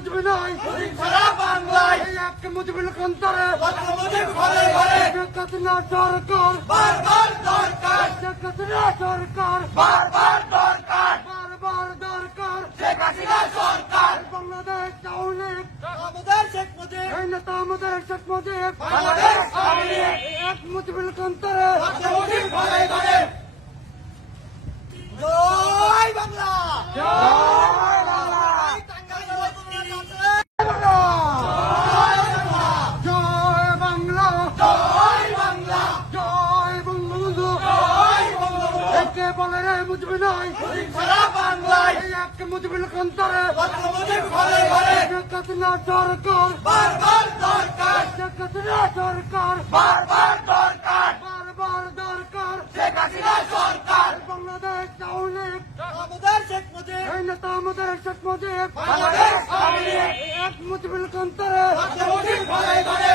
মুজিবে নাই সারা বাংলায় এক মুজিবের কন্তরে মুজিব ঘরে ঘরে শেখ হাসিনা সরকার বারবার দরকার শেখ হাসিনা সরকার বারবার দরকার বারবার দরকার শেখ হাসিনা সরকার বাংলাদেশ আওয়ামী লীগ আমাদের শেখ মুজিব এই নেতা আমাদের শেখ মুজিব বাংলাদেশ আওয়ামী লীগ এক মুজিবের কন্তরে মুজিব ঘরে ঘরে জয় বাংলা জয় বাংলা জয় বাংলা জয় বাংলা জয় বঙ্গবন্ধু জয় বঙ্গবন্ধু একে বলে রে মুজিবে নাই সারা বাংলায় এক মুজিবের কন্তরে মুজিব ঘরে ঘরে শেখ হাসিনা সরকার বারবার দরকার শেখ হাসিনা সরকার বারবার দরকার বারবার দরকার শেখ হাসিনা সরকার বাংলাদেশ আওয়ামী লীগ আমাদের শেখ মুজিব এই নেতা আমাদের শেখ মুজিব বাংলাদেশ আওয়ামী লীগ এক মুজিবের কন্তরে মুজিব ঘরে ঘরে